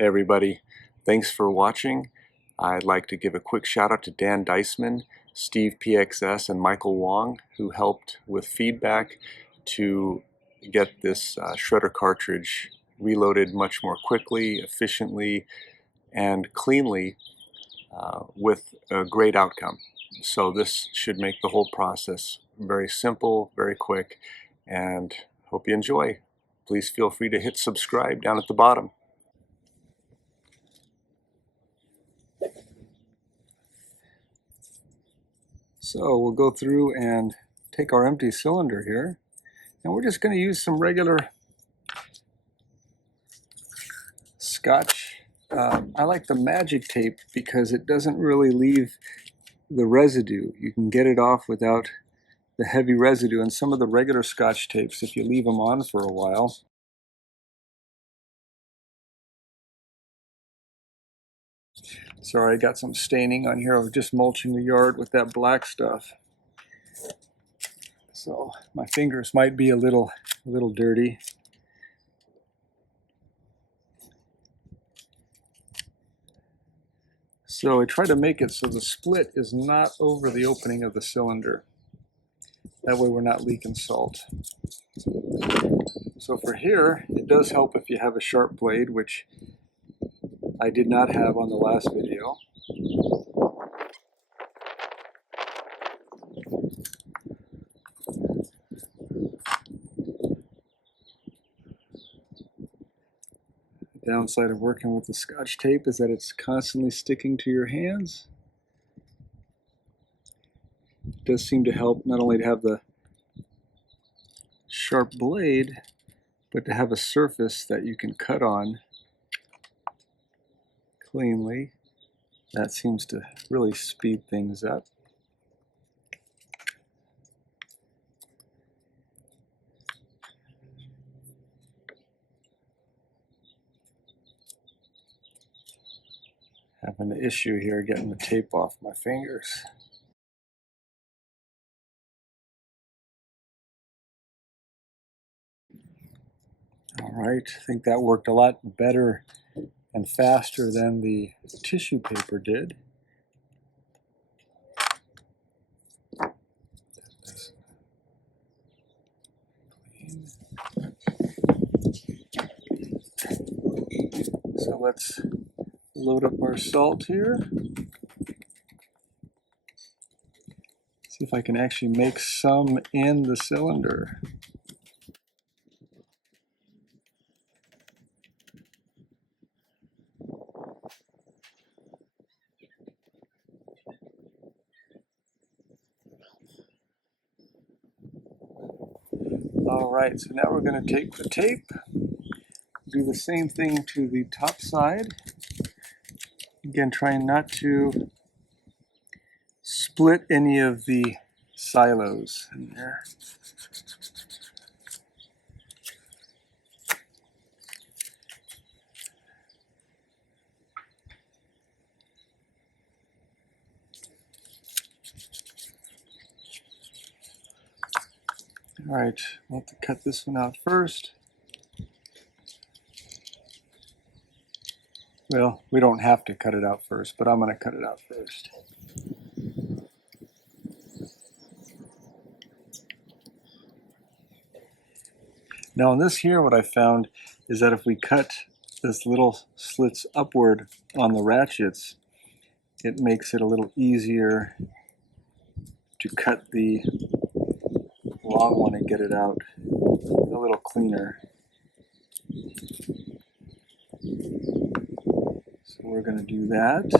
Hey everybody, thanks for watching. I'd like to give a quick shout out to Dan Diceman, STEVEPXS, and Michael Wong, who helped with feedback to get this shredder cartridge reloaded much more quickly, efficiently, and cleanly with a great outcome. So this should make the whole process very simple, very quick, and hope you enjoy. Please feel free to hit subscribe down at the bottom. So we'll go through and take our empty cylinder here, and we're just going to use some regular Scotch. I like the Magic tape because it doesn't really leave the residue. You can get it off without the heavy residue, and some of the regular Scotch tapes, if you leave them on for a while, sorry, I got some staining on here. I was just mulching the yard with that black stuff. So my fingers might be a little dirty. So I try to make it so the split is not over the opening of the cylinder. That way we're not leaking salt. So for here, it does help if you have a sharp blade, which I did not have on the last video. The downside of working with the Scotch tape is that it's constantly sticking to your hands. It does seem to help not only to have the sharp blade, but to have a surface that you can cut on cleanly. That seems to really speed things up. Having an issue here getting the tape off my fingers. All right, I think that worked a lot better and faster than the tissue paper did. So let's load up our salt here. See if I can actually make some in the cylinder. All right, so now we're going to take the tape, do the same thing to the top side. Again, trying not to split any of the silos in there. All right, I'll have to cut this one out first. Well, we don't have to cut it out first, but I'm going to cut it out first. Now on this here, what I found is that if we cut this little slits upward on the ratchets, it makes it a little easier to cut the long one and get it out a little cleaner. So we're going to do that.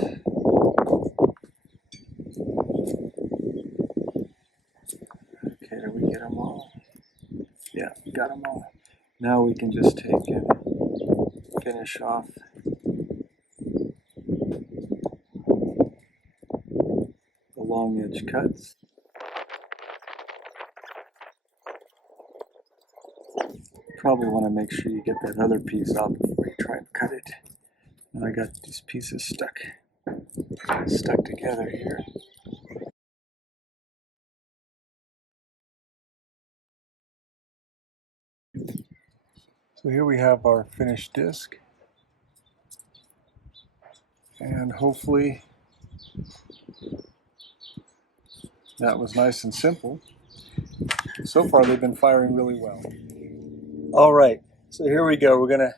Okay, did we get them all? Yeah, we got them all. Now we can just take and finish off the long edge cuts. Probably want to make sure you get that other piece off before you try and cut it. And I got these pieces stuck together here. So here we have our finished disc. And hopefully that was nice and simple. So far they've been firing really well. All right, so here we go. We're gonna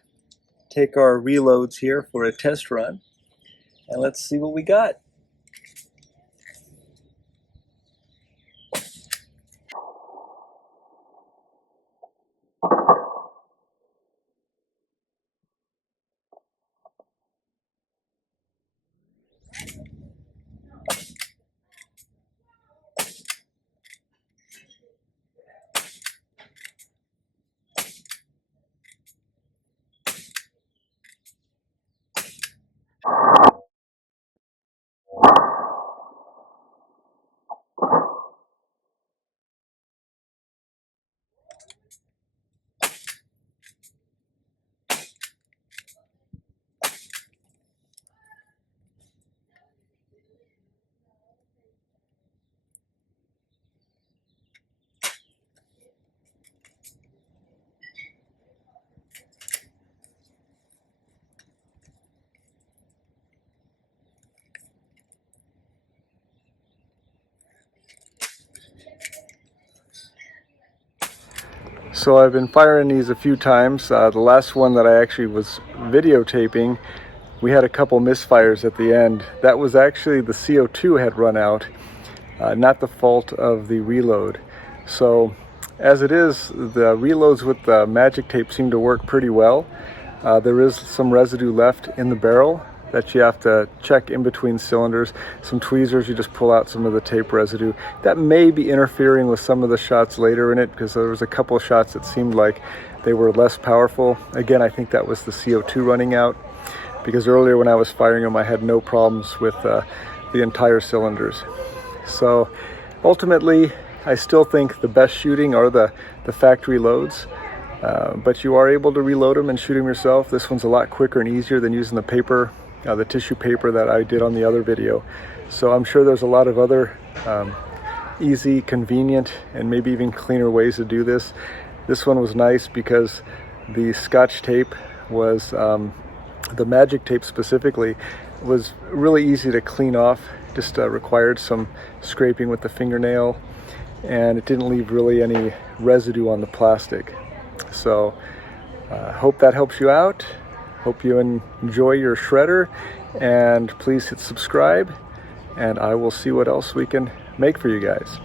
take our reloads here for a test run, and let's see what we got. So I've been firing these a few times. The last one that I actually was videotaping, we had a couple misfires at the end. That was actually the CO2 had run out, not the fault of the reload. So as it is, the reloads with the magic tape seem to work pretty well. There is some residue left in the barrel that you have to check in between cylinders. Some tweezers, you just pull out some of the tape residue. That may be interfering with some of the shots later in it, because there was a couple of shots that seemed like they were less powerful. Again, I think that was the CO2 running out, because earlier when I was firing them, I had no problems with the entire cylinders. So ultimately, I still think the best shooting are the factory loads. But you are able to reload them and shoot them yourself. This one's a lot quicker and easier than using the paper, the tissue paper that I did on the other video. So I'm sure there's a lot of other easy, convenient, and maybe even cleaner ways to do this. This one was nice because the Scotch tape was, the magic tape specifically, was really easy to clean off. Just required some scraping with the fingernail, and it didn't leave really any residue on the plastic. So hope that helps you out. Hope you enjoy your shredder, and please hit subscribe, and I will see what else we can make for you guys.